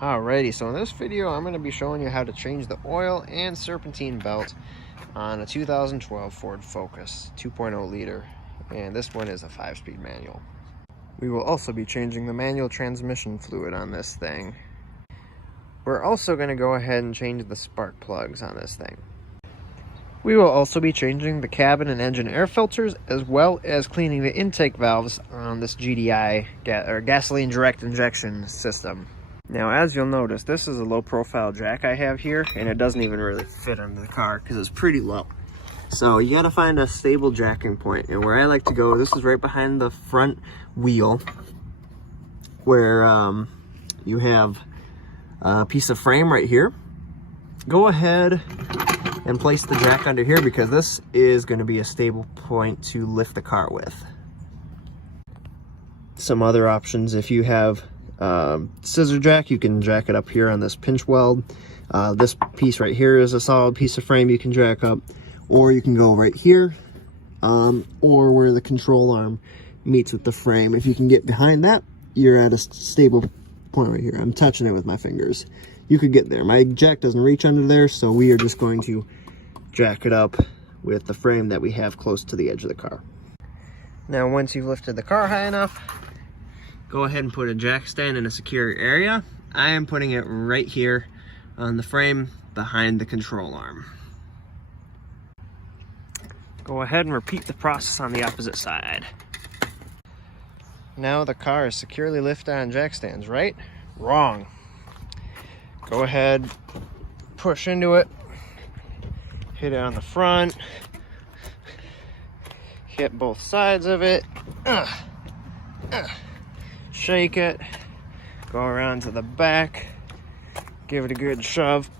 Alrighty, so in this video I'm going to be showing you how to change the oil and serpentine belt on a 2012 Ford Focus 2.0 liter, and this one is a 5-speed manual. We will also be changing the manual transmission fluid on this thing. We're also going to go ahead and change the spark plugs on this thing. We will also be changing the cabin and engine air filters, as well as cleaning the intake valves on this GDI, or gasoline direct injection system. Now, as you'll notice, this is a low profile jack I have here, and it doesn't even really fit under the car because it's pretty low. So you got to find a stable jacking point, and where I like to go, this is right behind the front wheel, where you have a piece of frame right here. Go ahead and place the jack under here because this is going to be a stable point to lift the car with. Some other options, if you have scissor jack, you can jack it up here on this pinch weld. This piece right here is a solid piece of frame you can jack up, or you can go right here, or where the control arm meets with the frame. If you can get behind that, you're at a stable point right here. I'm touching it with my fingers. You could get there. My jack doesn't reach under there, so we are just going to jack it up with the frame that we have close to the edge of the car. Now, once you've lifted the car high enough, go ahead and put a jack stand in a secure area. I am putting it right here on the frame behind the control arm. Go ahead and repeat the process on the opposite side. Now the car is securely lifted on jack stands, right? Wrong. Go ahead, push into it, hit it on the front, hit both sides of it, shake it, go around to the back, give it a good shove.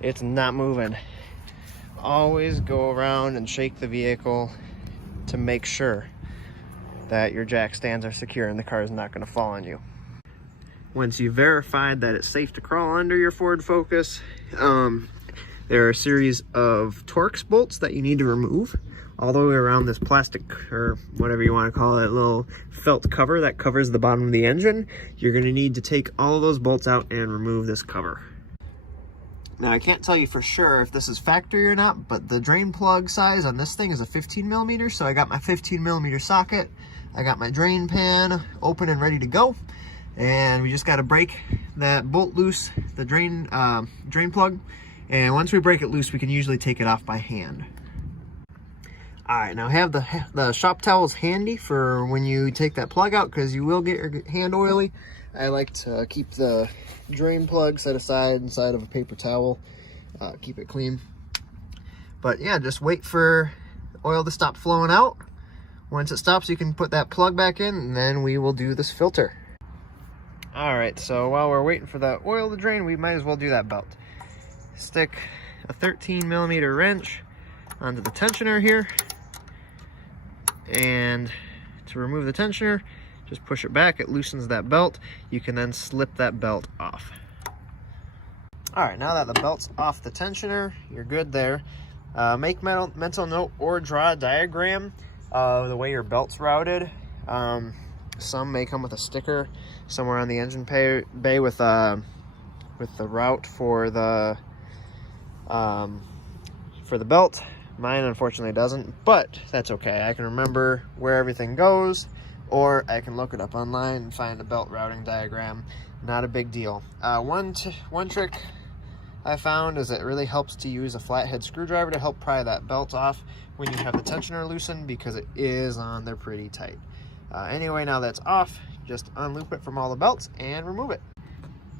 It's not moving. Always go around and shake the vehicle to make sure that your jack stands are secure and the car is not going to fall on you. Once you've verified that it's safe to crawl under your Ford Focus, there are a series of Torx bolts that you need to remove all the way around this plastic, or whatever you want to call it, little felt cover that covers the bottom of the engine. You're going to need to take all of those bolts out and remove this cover. Now, I can't tell you for sure if this is factory or not, but the drain plug size on this thing is a 15 millimeter, so I got my 15 millimeter socket. I got my drain pan open and ready to go, and we just got to break that bolt loose, the drain plug, and once we break it loose, we can usually take it off by hand. Alright, now have the shop towels handy for when you take that plug out, because you will get your hand oily. I like to keep the drain plug set aside inside of a paper towel, keep it clean. But yeah, just wait for oil to stop flowing out. Once it stops, you can put that plug back in, and then we will do this filter. Alright, so while we're waiting for that oil to drain, we might as well do that belt. Stick a 13 millimeter wrench onto the tensioner here, and to remove the tensioner, just push it back. It loosens that belt. You can then slip that belt off. Alright, now that the belt's off the tensioner, you're good there. Make mental note or draw a diagram of the way your belt's routed. Some may come with a sticker somewhere on the engine bay with the route for the belt. Mine unfortunately doesn't, but that's okay. I can remember where everything goes, or I can look it up online and find a belt routing diagram. Not a big deal. One trick I found is it really helps to use a flathead screwdriver to help pry that belt off when you have the tensioner loosened, because it is on there pretty tight. Anyway, now that's off, just unloop it from all the belts and remove it.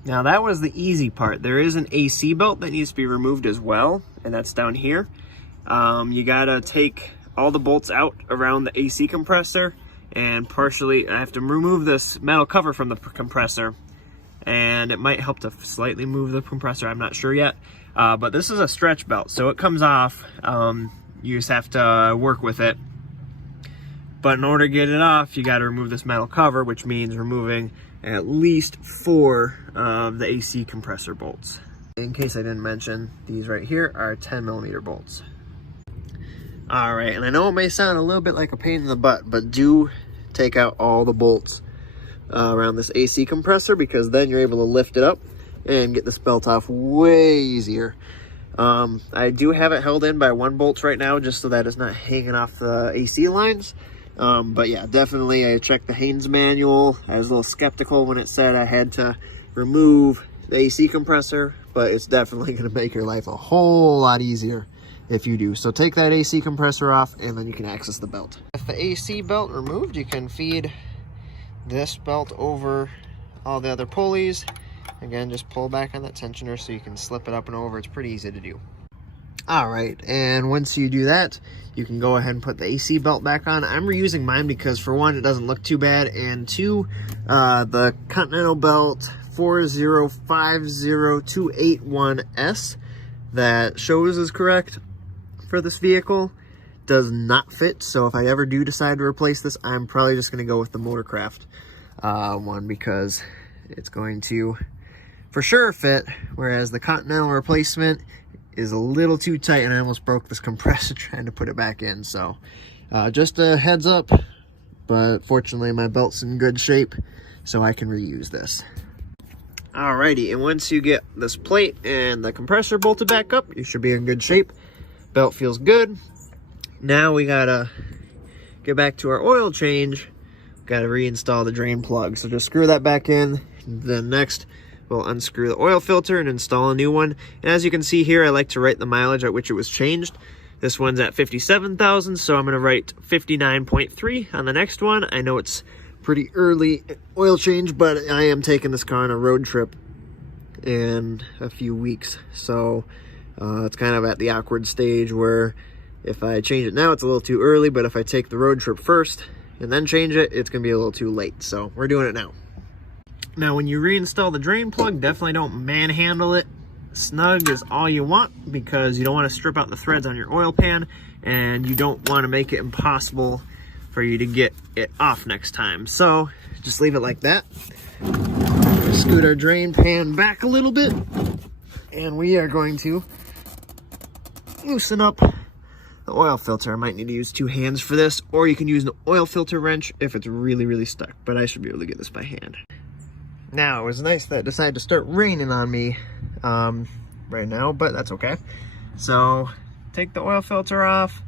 Now that was the easy part. There is an AC belt that needs to be removed as well, and that's down here. You gotta take all the bolts out around the AC compressor, and partially I have to remove this metal cover from the compressor, and it might help to slightly move the compressor, I'm not sure yet. But this is a stretch belt, so it comes off. You just have to work with it. But in order to get it off, you got to remove this metal cover, which means removing at least 4 of the AC compressor bolts. In case I didn't mention, these right here are 10 millimeter bolts. All right, and I know it may sound a little bit like a pain in the butt, but do take out all the bolts around this AC compressor, because then you're able to lift it up and get this belt off way easier. I do have it held in by 1 bolt right now, just so that it's not hanging off the AC lines. But yeah, definitely I checked the Haynes manual. I was a little skeptical when it said I had to remove the AC compressor, but it's definitely going to make your life a whole lot easier if you do. So take that AC compressor off, and then you can access the belt. With the AC belt removed, you can feed this belt over all the other pulleys. Again, just pull back on that tensioner so you can slip it up and over. It's pretty easy to do. All right, and once you do that, you can go ahead and put the AC belt back on. I'm reusing mine because, for one, it doesn't look too bad, and two, the Continental belt 4050281S that shows is correct for this vehicle does not fit. So if I ever do decide to replace this, I'm probably just going to go with the Motorcraft one, because it's going to for sure fit, whereas the Continental replacement is a little too tight, and I almost broke this compressor trying to put it back in. So just a heads up, but fortunately my belt's in good shape, so I can reuse this. Alrighty, and once you get this plate and the compressor bolted back up, you should be in good shape. Belt feels good. Now we gotta get back to our oil change. Gotta reinstall the drain plug. So just screw that back in. Then next, we'll unscrew the oil filter and install a new one. And as you can see here, I like to write the mileage at which it was changed. This one's at 57,000, so I'm gonna write 59.3 on the next one. I know it's pretty early oil change, but I am taking this car on a road trip in a few weeks. So it's kind of at the awkward stage where if I change it now, it's a little too early, but if I take the road trip first and then change it, it's gonna be a little too late. So we're doing it now. Now, when you reinstall the drain plug, definitely don't manhandle it. Snug is all you want, because you don't want to strip out the threads on your oil pan, and you don't want to make it impossible for you to get it off next time. So just leave it like that. Scoot our drain pan back a little bit, and we are going to loosen up the oil filter. I might need to use 2 hands for this, or you can use an oil filter wrench if it's really, really stuck, but I should be able to get this by hand. Now, it was nice that it decided to start raining on me right now, but that's okay. So take the oil filter off.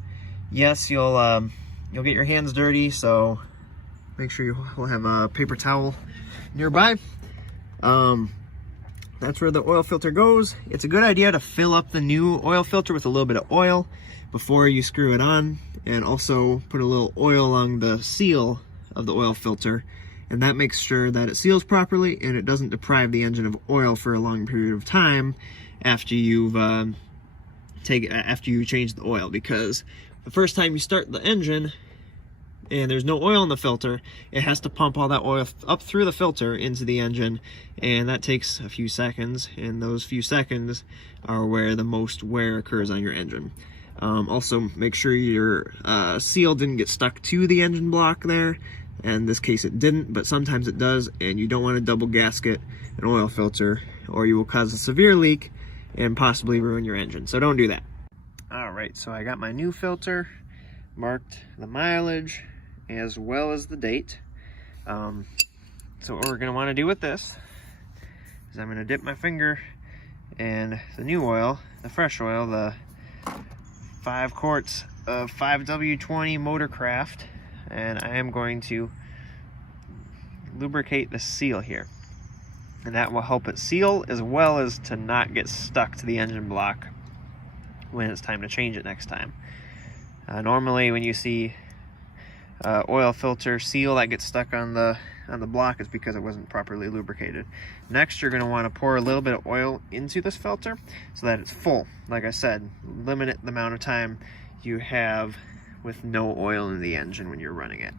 Yes, you'll get your hands dirty, so make sure you will have a paper towel nearby. That's where the oil filter goes. It's a good idea to fill up the new oil filter with a little bit of oil before you screw it on, and also put a little oil along the seal of the oil filter, and that makes sure that it seals properly and it doesn't deprive the engine of oil for a long period of time after you've after you change the oil. Because the first time you start the engine and there's no oil in the filter, it has to pump all that oil up through the filter into the engine, and that takes a few seconds, and those few seconds are where the most wear occurs on your engine. Also, make sure your seal didn't get stuck to the engine block there. In this case it didn't, but sometimes it does, and you don't want to double gasket an oil filter, or you will cause a severe leak and possibly ruin your engine. So don't do that. Alright, so I got my new filter, marked the mileage as well as the date. So what we're going to want to do with this is I'm going to dip my finger in the new oil, the fresh oil, the 5 quarts of 5W20 Motorcraft, and I am going to lubricate the seal here, and that will help it seal as well as to not get stuck to the engine block when it's time to change it next time. Normally when you see oil filter seal that gets stuck on the block, it's because it wasn't properly lubricated. Next, you're going to want to pour a little bit of oil into this filter so that it's full. Like I said, limit the amount of time you have with no oil in the engine when you're running it.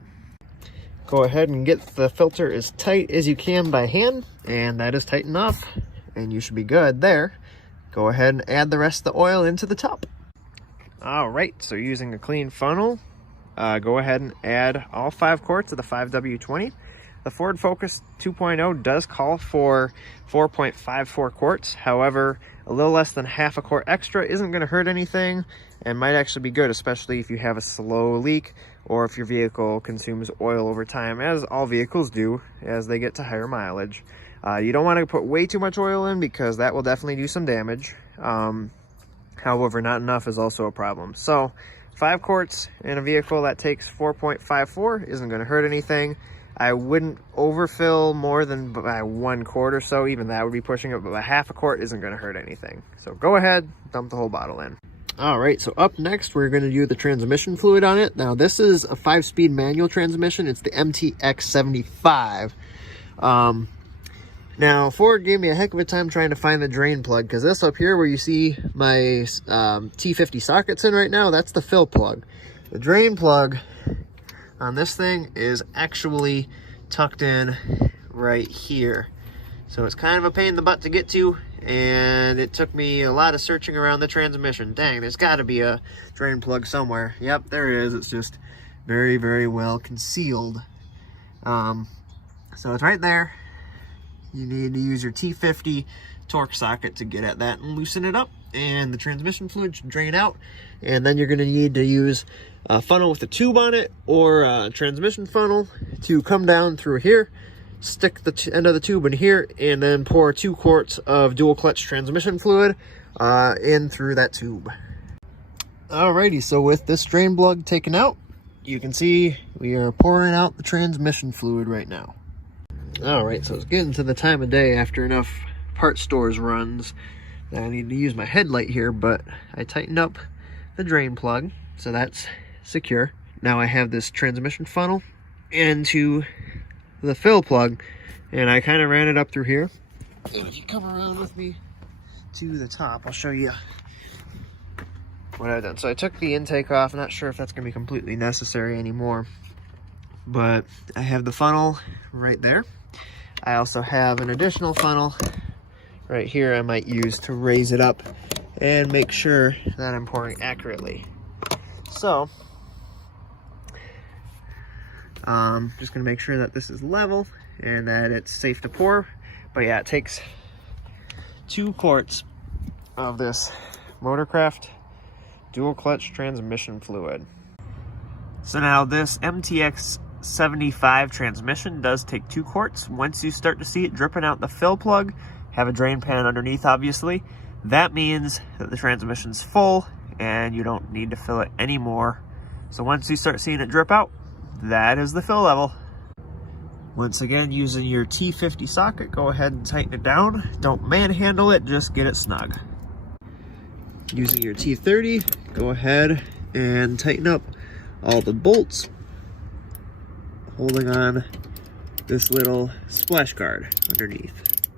Go ahead and get the filter as tight as you can by hand, and that is tight enough, and you should be good there. Go ahead and add the rest of the oil into the top. Alright, so using a clean funnel, go ahead and add all 5 quarts of the 5W20. The Ford Focus 2.0 does call for 4.54 quarts. However, a little less than half a quart extra isn't going to hurt anything and might actually be good, especially if you have a slow leak or if your vehicle consumes oil over time, as all vehicles do as they get to higher mileage. You don't want to put way too much oil in because that will definitely do some damage. However, not enough is also a problem. So 5 quarts in a vehicle that takes 4.54 isn't going to hurt anything. I wouldn't overfill more than by 1 quart or so. Even that would be pushing it, but by half a quart isn't going to hurt anything. So go ahead, dump the whole bottle in. All right, so up next, we're going to do the transmission fluid on it. Now, this is a 5-speed manual transmission. It's the MTX75. Now, Ford gave me a heck of a time trying to find the drain plug, because this up here where you see my T50 sockets in right now, that's the fill plug. The drain plug on this thing is actually tucked in right here. So it's kind of a pain in the butt to get to, and it took me a lot of searching around the transmission. Dang, there's got to be a drain plug somewhere. Yep, there is. It's just very, very well concealed. So it's right there. You need to use your T50 torque socket to get at that and loosen it up, and the transmission fluid should drain out. And then you're going to need to use a funnel with a tube on it, or a transmission funnel, to come down through here, stick the end of the tube in here, and then pour 2 quarts of dual clutch transmission fluid in through that tube. Alrighty, so with this drain plug taken out, you can see we are pouring out the transmission fluid right now. Alright, so it's getting to the time of day after enough part stores runs that I need to use my headlight here, but I tightened up the drain plug, so that's secure. Now I have this transmission funnel into the fill plug, and I kind of ran it up through here. And if you come around with me to the top, I'll show you what I've done. So I took the intake off. I'm not sure if that's going to be completely necessary anymore, but I have the funnel right there. I also have an additional funnel right here I might use to raise it up and make sure that I'm pouring accurately. So just gonna make sure that this is level and that it's safe to pour. But yeah, it takes 2 quarts of this Motorcraft dual clutch transmission fluid. So now this MTX 75 transmission does take 2 quarts. Once you start to see it dripping out the fill plug, have a drain pan underneath, obviously, that means that the transmission's full and you don't need to fill it anymore. So once you start seeing it drip out, that is the fill level. Once again, using your T50 socket, go ahead and tighten it down. Don't manhandle it, just get it snug. Using your T30, go ahead and tighten up all the bolts, holding on this little splash guard underneath.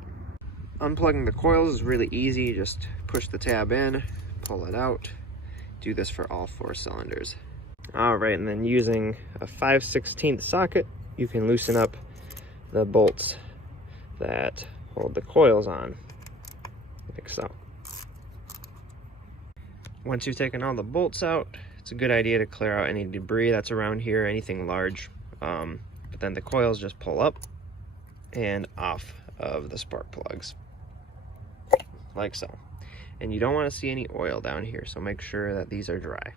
Unplugging the coils is really easy. Just push the tab in, pull it out. Do this for all 4 cylinders. All right, and then using a 5/16 socket, you can loosen up the bolts that hold the coils on, like so. Once you've taken all the bolts out, it's a good idea to clear out any debris that's around here, anything large. But then the coils just pull up and off of the spark plugs, like so. And you don't want to see any oil down here, so make sure that these are dry.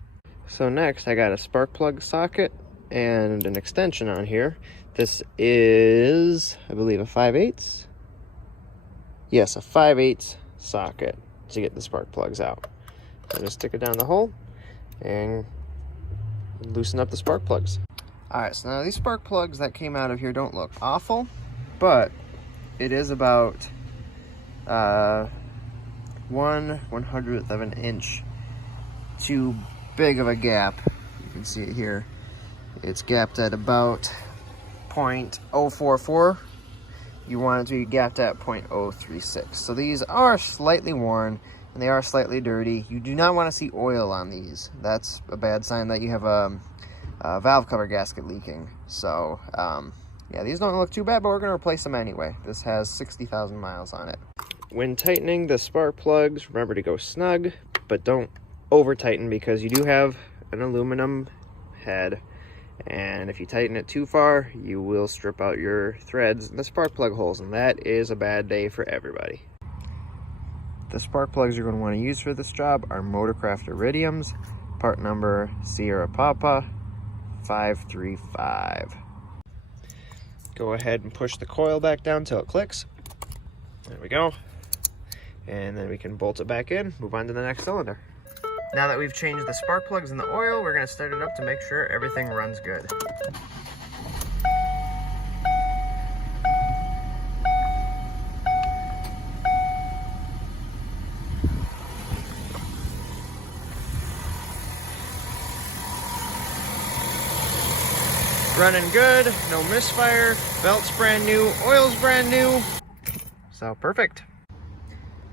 So next, I got a spark plug socket and an extension on here. This is, I believe, a 5/8. Yes, a 5/8 socket to get the spark plugs out. So just stick it down the hole and loosen up the spark plugs. All right, so now these spark plugs that came out of here don't look awful, but it is about 1/100th of an inch too big of a gap. You can see it here. It's gapped at about 0.044. You want it to be gapped at 0.036. So these are slightly worn and they are slightly dirty. You do not want to see oil on these. That's a bad sign that you have a valve cover gasket leaking. So yeah, these don't look too bad, but we're going to replace them anyway. This has 60,000 miles on it. When tightening the spark plugs, remember to go snug, but don't over tighten, because you do have an aluminum head, and if you tighten it too far, you will strip out your threads in the spark plug holes, and that is a bad day for everybody. The spark plugs you're going to want to use for this job are Motorcraft Iridiums, part number Sierra Papa 535. Go ahead and push the coil back down till it clicks. There we go. And then we can bolt it back in, move on to the next cylinder. Now that we've changed the spark plugs and the oil, we're gonna start it up to make sure everything runs good. Running good, no misfire, belt's brand new, oil's brand new. So perfect.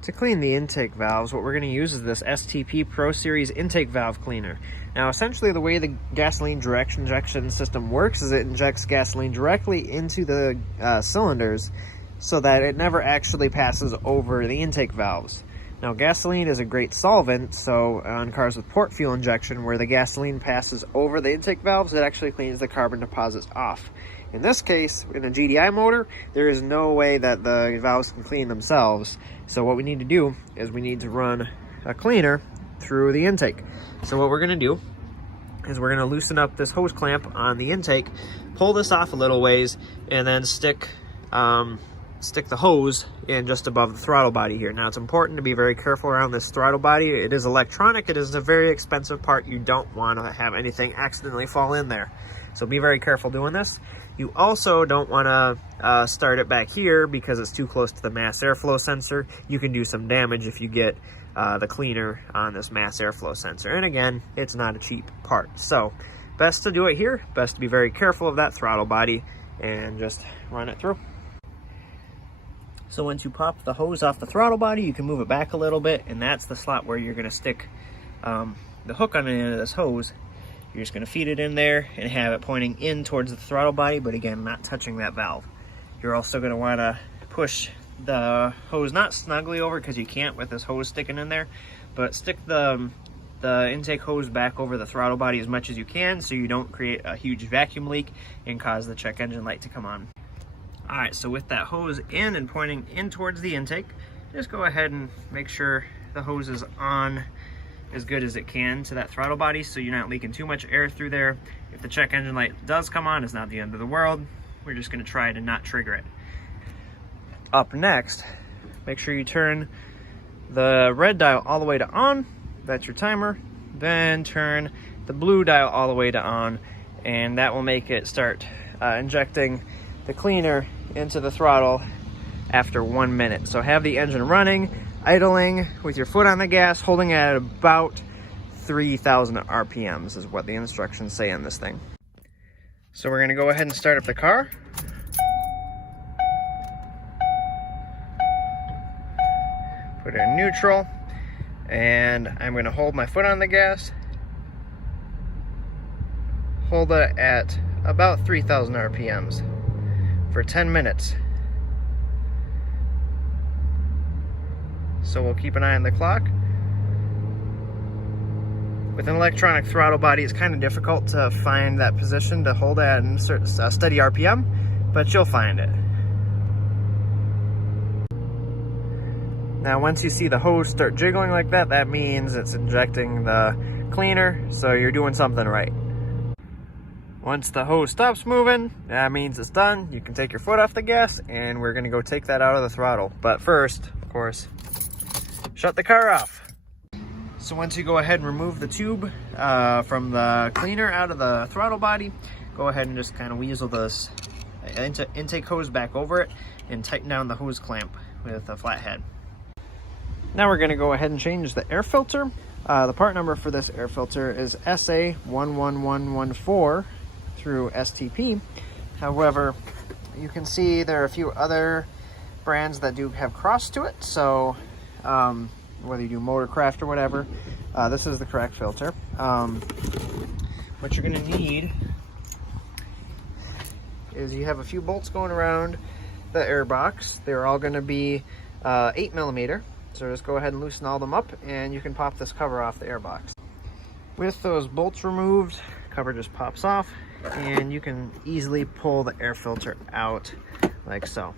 To clean the intake valves, what we're going to use is this STP Pro Series intake valve cleaner. Now essentially the way the gasoline direct injection system works is it injects gasoline directly into the cylinders so that it never actually passes over the intake valves. Now gasoline is a great solvent, so on cars with port fuel injection where the gasoline passes over the intake valves, it actually cleans the carbon deposits off. In this case, in a GDI motor, there is no way that the valves can clean themselves. So what we need to do is we need to run a cleaner through the intake. So what we're gonna do is we're gonna loosen up this hose clamp on the intake, pull this off a little ways, and then stick the hose in just above the throttle body here. Now it's important to be very careful around this throttle body. It is electronic, it is a very expensive part. You don't want to have anything accidentally fall in there. So be very careful doing this. You also don't want to start it back here because it's too close to the mass airflow sensor. You can do some damage if you get the cleaner on this mass airflow sensor. And again, it's not a cheap part. So best to do it here, best to be very careful of that throttle body and just run it through. So once you pop the hose off the throttle body, you can move it back a little bit, and that's the slot where you're gonna stick the hook on the end of this hose. You're just gonna feed it in there and have it pointing in towards the throttle body, but again, not touching that valve. You're also gonna wanna push the hose, not snugly over because you can't with this hose sticking in there, but stick the intake hose back over the throttle body as much as you can so you don't create a huge vacuum leak and cause the check engine light to come on. All right, so with that hose in and pointing in towards the intake, just go ahead and make sure the hose is on as good as it can to that throttle body so you're not leaking too much air through there. If the check engine light does come on, it's not the end of the world. We're just gonna try to not trigger it. Up next, make sure you turn the red dial all the way to on. That's your timer. Then turn the blue dial all the way to on, and that will make it start injecting the cleaner into the throttle after 1 minute. So have the engine running, idling with your foot on the gas, holding it at about 3,000 RPMs is what the instructions say on this thing. So we're gonna go ahead and start up the car. Put it in neutral, and I'm gonna hold my foot on the gas, hold it at about 3,000 RPMs for 10 minutes. So we'll keep an eye on the clock. With an electronic throttle body, it's kind of difficult to find that position to hold at a steady RPM, but you'll find it. Now once you see the hose start jiggling like that, that means it's injecting the cleaner, so you're doing something right. Once the hose stops moving, that means it's done. You can take your foot off the gas, and we're gonna go take that out of the throttle. But first, of course, shut the car off. So once you go ahead and remove the tube from the cleaner out of the throttle body, go ahead and just kind of weasel this intake hose back over it and tighten down the hose clamp with a flat head. Now we're gonna go ahead and change the air filter. The part number for this air filter is SA11114 through STP. However, you can see there are a few other brands that do have cross to it. So whether you do Motorcraft or whatever, this is the correct filter. What you're gonna need is you have a few bolts going around the air box. They're all gonna be 8mm. So just go ahead and loosen all them up, and you can pop this cover off the air box. With those bolts removed, cover just pops off, and you can easily pull the air filter out like so.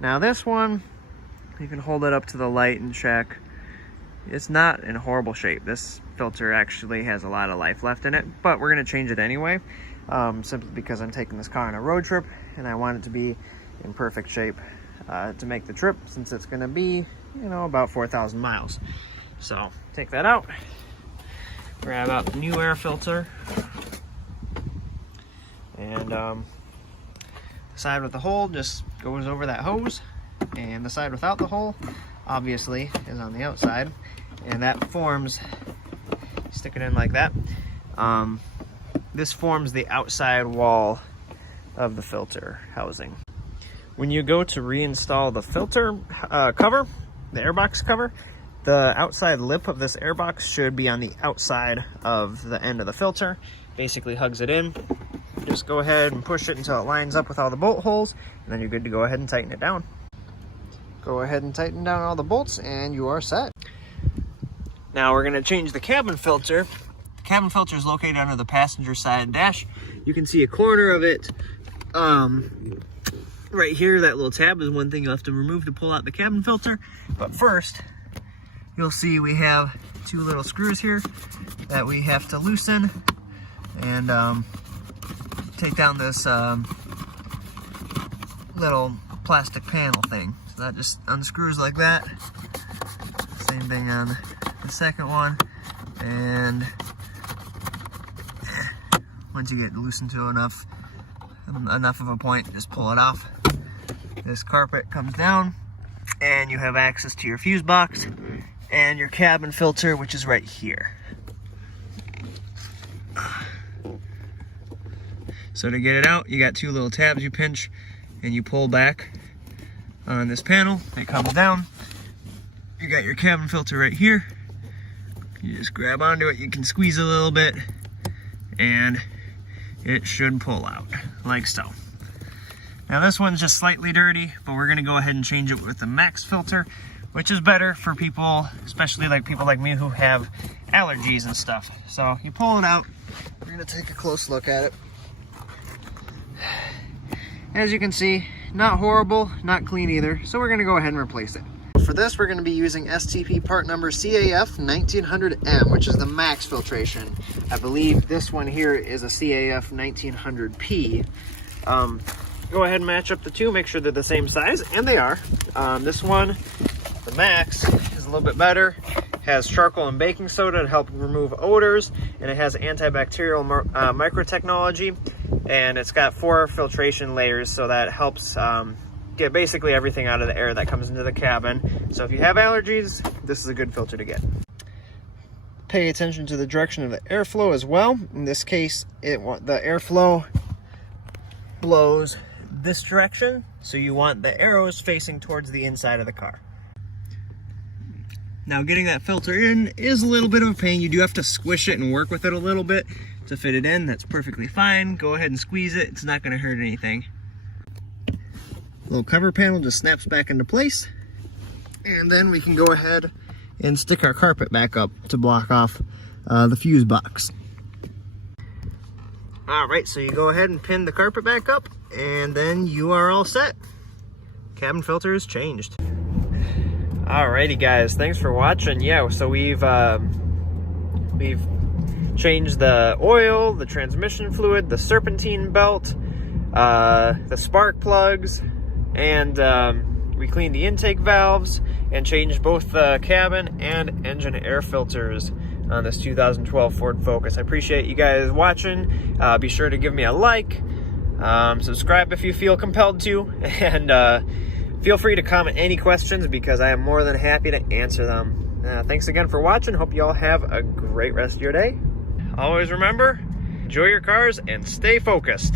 Now this one, you can hold it up to the light and check. It's not in horrible shape. This filter actually has a lot of life left in it, but we're going to change it anyway, simply because I'm taking this car on a road trip and I want it to be in perfect shape to make the trip, since it's going to be, you know, about 4,000 miles. So take that out, grab out the new air filter, and the side with the hole just goes over that hose, and the side without the hole obviously is on the outside, and that forms, stick it in like that, this forms the outside wall of the filter housing. When you go to reinstall the filter cover, the airbox cover, the outside lip of this airbox should be on the outside of the end of the filter. Basically hugs it in. Just go ahead and push it until it lines up with all the bolt holes, and then you're good to go ahead and tighten it down. Go ahead and tighten down all the bolts and you are set. Now we're going to change the cabin filter. The cabin filter is located under the passenger side dash. You can see a corner of it right here. That little tab is one thing you'll have to remove to pull out the cabin filter. But first, you'll see we have two little screws here that we have to loosen and take down this little plastic panel thing. So that just unscrews like that. Same thing on the second one. And once you get loosened to enough of a point, just pull it off. This carpet comes down and you have access to your fuse box and your cabin filter, which is right here. So to get it out, you got two little tabs you pinch and you pull back on this panel. It comes down. You got your cabin filter right here. You just grab onto it, you can squeeze a little bit and it should pull out like so. Now this one's just slightly dirty, but we're gonna go ahead and change it with the max filter, which is better for people, especially like people like me who have allergies and stuff. So you pull it out. We're gonna take a close look at it. As you can see, not horrible, not clean either. So we're gonna go ahead and replace it. For this, we're gonna be using STP part number CAF 1900M, which is the max filtration. I believe this one here is a CAF 1900P. Go ahead and match up the two, make sure they're the same size, and they are. This one, the max, is a little bit better. Has charcoal and baking soda to help remove odors, and it has antibacterial microtechnology, and it's got 4 filtration layers, so that helps get basically everything out of the air that comes into the cabin. So if you have allergies, this is a good filter to get. Pay attention to the direction of the airflow as well. In this case, the airflow blows this direction, so you want the arrows facing towards the inside of the car. Now getting that filter in is a little bit of a pain. You do have to squish it and work with it a little bit to fit it in. That's perfectly fine. Go ahead and squeeze it. It's not going to hurt anything. Little cover panel just snaps back into place, and then we can go ahead and stick our carpet back up to block off the fuse box. Alright, so you go ahead and pin the carpet back up, and then you are all set. Cabin filter is changed. Alrighty guys, thanks for watching. Yeah, so we've changed the oil, the transmission fluid, the serpentine belt, the spark plugs, and we cleaned the intake valves and changed both the cabin and engine air filters on this 2012 Ford Focus. I appreciate you guys watching. Be sure to give me a like, subscribe if you feel compelled to, and feel free to comment any questions because I am more than happy to answer them. Thanks again for watching. Hope you all have a great rest of your day. Always remember, enjoy your cars and stay focused.